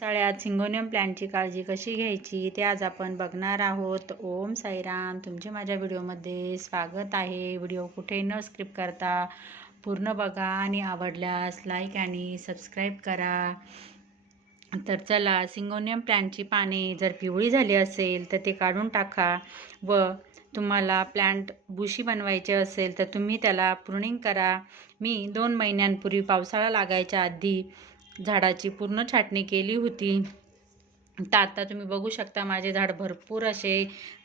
सळ्यात syngonium प्लॅनची काळजी कशी घ्यायची ते आज आपण बघणार आहोत. ओम साईराम तुमचे माझ्या व्हिडिओमध्ये स्वागत आहे. व्हिडिओ कुठे न स्क्रिप्ट करता पूर्ण बघा आणि आवडल्यास लाईक आणि सबस्क्राईब करा. तर चला सिंगोनियम प्लॅनची पाने जर पिवळी झाली असेल तर ते काढून टाका व तुम्हाला प्लांट बुशी बनवायचे असेल तर तुम्ही त्याला प्रुनिंग करा. मी दोन महिन्यांपूर्वी पावसाळा लागायच्या आधी झाडाची पूर्ण छाटणी केली होती. तर आता तुम्ही बघू शकता माझे झाड भरपूर असे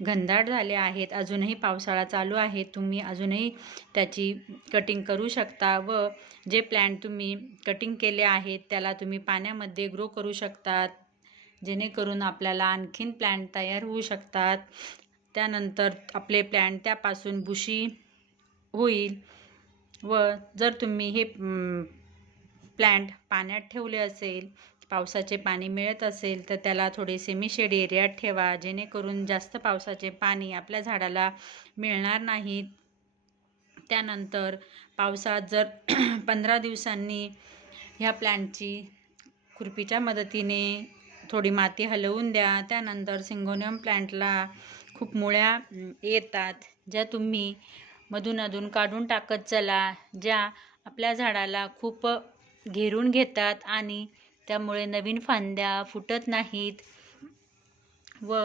घनदाट झाले आहेत. अजूनही पावसाळा चालू आहे. तुम्ही अजूनही त्याची कटिंग करू शकता व जे प्लॅन्ट तुम्ही कटिंग केले आहेत त्याला तुम्ही पाण्यामध्ये ग्रो करू शकतात जेणेकरून आपल्याला आणखीन प्लॅन्ट तयार होऊ शकतात. त्यानंतर आपले प्लॅन्ट त्यापासून बुशी होईल. व जर तुम्ही हे प्लॅन्ट पाण्यात ठेवले असेल पावसाचे पाणी मिळत असेल तर त्याला थोडे सेमीशेड एरियात ठेवा जेणेकरून जास्त पावसाचे पाणी आपल्या झाडाला मिळणार नाहीत. त्यानंतर पावसात जर पंधरा दिवसांनी ह्या प्लॅन्टची खुरपीच्या मदतीने थोडी माती हलवून द्या. त्यानंतर सिंगोनियम प्लॅन्टला खूप मुळ्या येतात ज्या तुम्ही मधून अधून काढून टाकत चला ज्या आपल्या झाडाला खूप घेरून घेतात आणि त्यामुळे नवीन फांद्या फुटत नाहीत व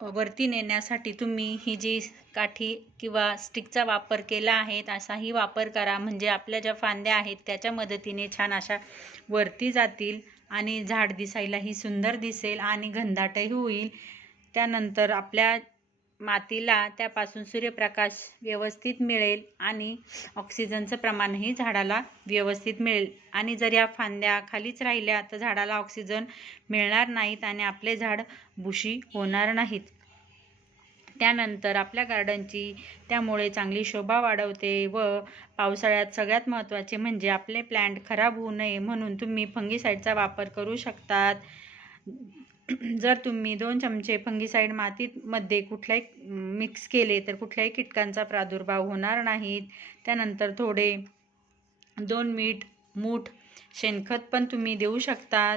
वरती नेण्यासाठी तुम्ही ही जी काठी किंवा स्टिकचा वापर केला आहे असाही वापर करा. म्हणजे आपल्या ज्या फांद्या आहेत त्याच्या मदतीने छान अशा वरती जातील आणि झाड दिसायलाही सुंदर दिसेल आणि घनदाटही होईल. त्यानंतर आपल्या मातीला त्यापासून सूर्यप्रकाश व्यवस्थित मिळेल आणि ऑक्सिजनचं प्रमाणही झाडाला व्यवस्थित मिळेल. आणि जर या फांद्या खालीच राहिल्या तर झाडाला ऑक्सिजन मिळणार नाहीत आणि आपले झाड बुशी होणार नाहीत. त्यानंतर आपल्या गार्डनची त्यामुळे चांगली शोभा वाढवते व पावसाळ्यात सगळ्यात महत्त्वाचे म्हणजे आपले प्लॅन्ट खराब होऊ नये म्हणून तुम्ही फंगीसाईडचा वापर करू शकतात. जर तुम्ही दोन चमचे फंगीसाईड मातीमध्ये कुठल्याही मिक्स केले तर कुठल्याही कीटकांचा प्रादुर्भाव होणार नाहीत त्यानंतर थोडे दोन मीठ मूठ शेणखत पण तुम्ही देऊ शकता.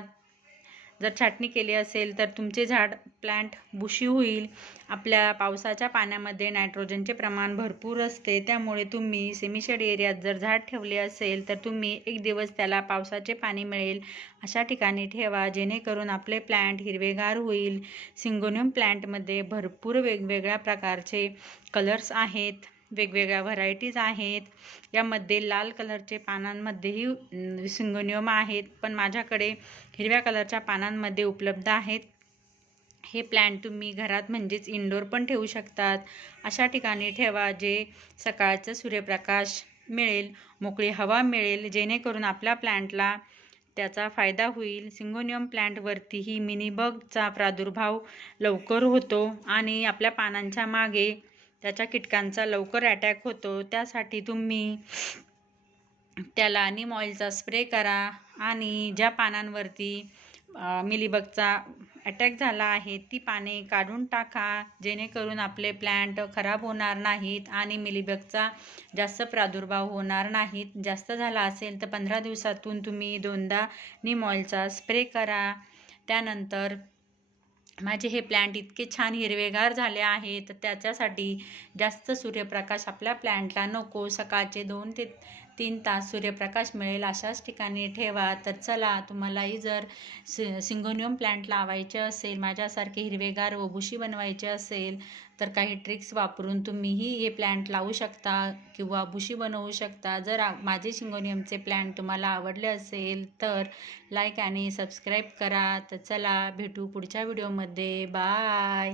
जर छाटणी केली असेल तर तुमचे झाड प्लांट बुशी होईल. आपल्या पावसाच्या पाण्यामध्ये नायट्रोजनचे प्रमाण भरपूर असते. त्यामुळे तुम्ही सेमिशेड एरियात जर झाड ठेवले असेल तर तुम्ही एक दिवस त्याला पावसाचे पाणी मिळेल. अशा ठिकाणी ठेवा जेणेकरून आपले प्लांट हिरवेगार होईल. सिंगोनियम प्लांटमध्ये भरपूर वेगवेगळ्या प्रकारचे कलर्स आहेत. वेगवेगळ्या व्हरायटीज आहेत. यामध्ये लाल कलरचे पानांमध्येही सिंगोनियम आहेत. पण माझ्याकडे हिरव्या कलरच्या पानांमध्ये उपलब्ध आहेत. हे प्लॅन्ट तुम्ही घरात म्हणजेच इनडोअर पण ठेवू शकतात. अशा ठिकाणी ठेवा जे सकाळचं सूर्यप्रकाश मिळेल मोकळी हवा मिळेल जेणेकरून आपल्या प्लॅन्टला त्याचा फायदा होईल. सिंगोनियम प्लॅन्टवरतीही मिनीबगचा प्रादुर्भाव लवकर होतो आणि आपल्या पानांच्या मागे त्याच्या कीटकांचा लवकर अटॅक होतो. त्यासाठी तुम्ही त्याला निम ऑइलचा स्प्रे करा आणि ज्या पानांवरती मिलीबगचा अटॅक झाला आहे ती पाने काढून टाका. जेणेकरून आपले प्लॅन्ट खराब होणार नाहीत आणि मिलीबगचा जास्त प्रादुर्भाव होणार नाहीत. जास्त झाला असेल तर पंधरा दिवसातून तुम्ही दोनदा निम ऑइलचा स्प्रे करा. त्यानंतर माझे हे प्लॅन्ट इतके छान हिरवेगार झाले आहेत त्याच्यासाठी जास्त सूर्यप्रकाश आपल्या प्लॅन्टला नको. सकाळचे दोन ते तीन तास सूर्यप्रकाश मिळेल अशाच ठिकाणी ठेवा. तर चला तुम्हालाही जर सि सिंगोनियम प्लॅन्ट लावायचे असेल माझ्यासारखे हिरवेगार व बुशी बनवायचे असेल तर काही ट्रिक्स वापरून तुम्हीही हे प्लॅन्ट लावू शकता किंवा बुशी बनवू शकता. जर माझे शिंगोनियमचे प्लॅन्ट तुम्हाला आवडले असेल तर लाईक आणि सबस्क्राईब करा. तर चला भेटू पुढच्या व्हिडिओमध्ये बाय